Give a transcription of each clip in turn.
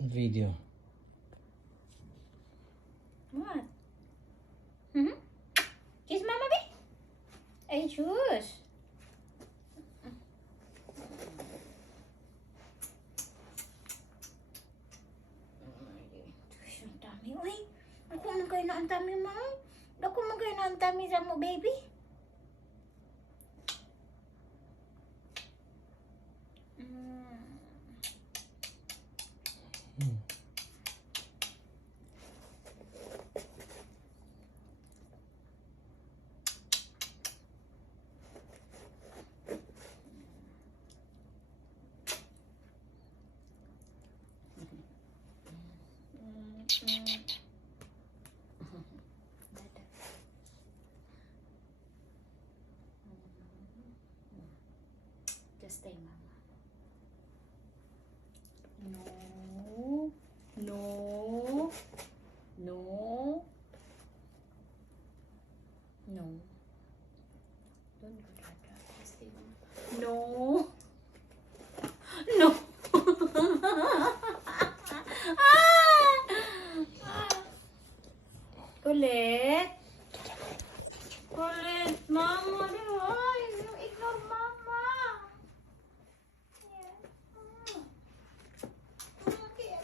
Video. What? Kiss mama, be? Ay, shoes. Ang dami, uy. Ako man kayo na ang dami, ma. Ako man kayo na ang dami sa mo, baby. Just stay, mama. No. No. No. No. Don't do that. Just stay, mama. No. No. Kulit. Kulit, mama. Ay, you ignore mama. Yeah. Okay.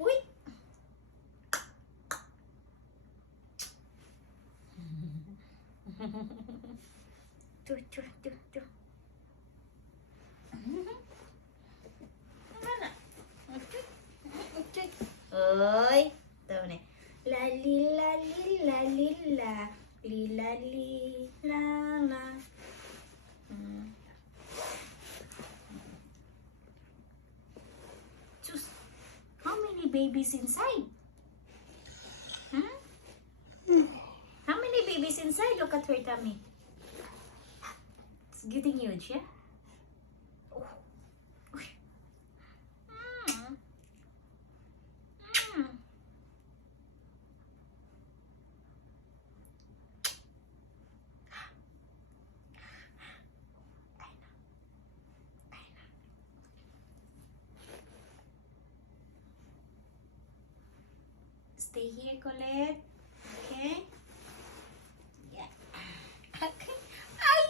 Uy. Tuh. Mana? Okay. Oi. Tahu nih. Lali la. Lilali la. Just how many babies inside? How many babies inside? Look at her tummy. It's getting huge, yeah? Oh. Stay here, Colette. Okay? Yeah. Okay. Ay.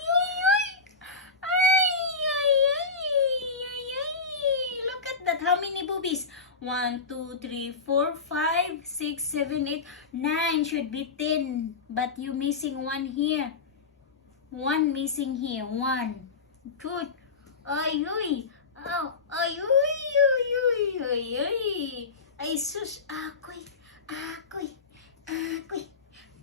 Look at that. How many boobies? 1, 2, 3, 4, 5, 6, 7, 8, 9. Should be 10. But you missing one here. One missing here. One. Good. Ay. Oh. Ay. Ay, sus. Akoy.